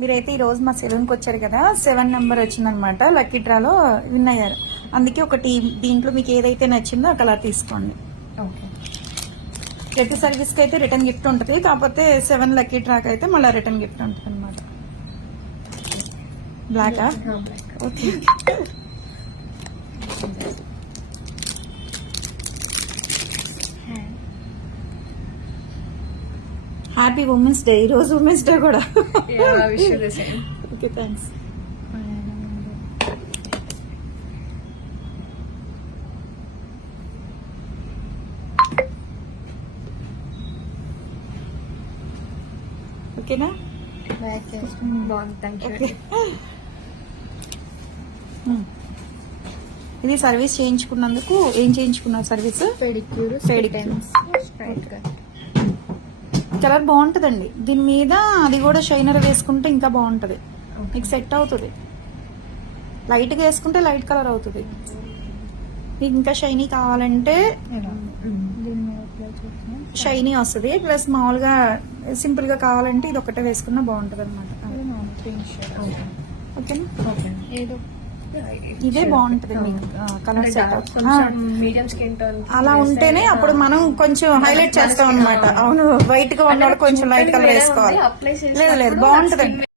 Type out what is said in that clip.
మీరైతే ఈ రోజు మా సెలూన్కి వచ్చారు కదా సెవెన్ నెంబర్ వచ్చిందనమాట. లక్కీ డ్రాలో విన్ అయ్యారు. అందుకే ఒకటి దీంట్లో మీకు ఏదైతే నచ్చిందో ఆ కలర్ తీసుకోండి. ఓకే. ప్రతి సర్వీస్కి అయితే రిటర్న్ గిఫ్ట్ ఉంటుంది. కాకపోతే సెవెన్ లక్కీ డ్రాక్ అయితే మళ్ళీ రిటర్న్ గిఫ్ట్ ఉంటుంది అనమాట బ్లాకా ఓకే. హ్యాపీ ఉమెన్స్ డే ఈ రోజు ఉమెన్స్ డే కూడా. ఓకే థ్యాంక్స్ ఓకేనా ఇది సర్వీస్ చేయించుకున్నందుకు ఏం చేయించుకున్నారు సర్వీస్ పెడిక్యూర్ Pedicure. కలర్ బాగుంటుందండి. దీని మీద అది కూడా షైనర్ వేసుకుంటే ఇంకా బాగుంటది. మీకు సెట్ అవుతుంది. లైట్గా వేసుకుంటే లైట్ కలర్ అవుతుంది. మీకు ఇంకా షైనీ కావాలంటే షైనీ వస్తుంది. ప్లస్ మామూలుగా సింపుల్గా కావాలంటే ఇది ఒకటే వేసుకున్నా బాగుంటది అనమాట ఓకేనా? ఓకే. ఏదో ఇదే బాగుంటది మీకు colour set medium skin tone అలా ఉంటేనే అప్పుడు మనం కొంచెం హైలైట్ చేస్తాం అనమాట అవును వైట్గా ఉన్నవాళ్ళు కొంచెం లైట్ కలర్ వేసుకోవాలి. లేదు లేదు బాగుంటదండి.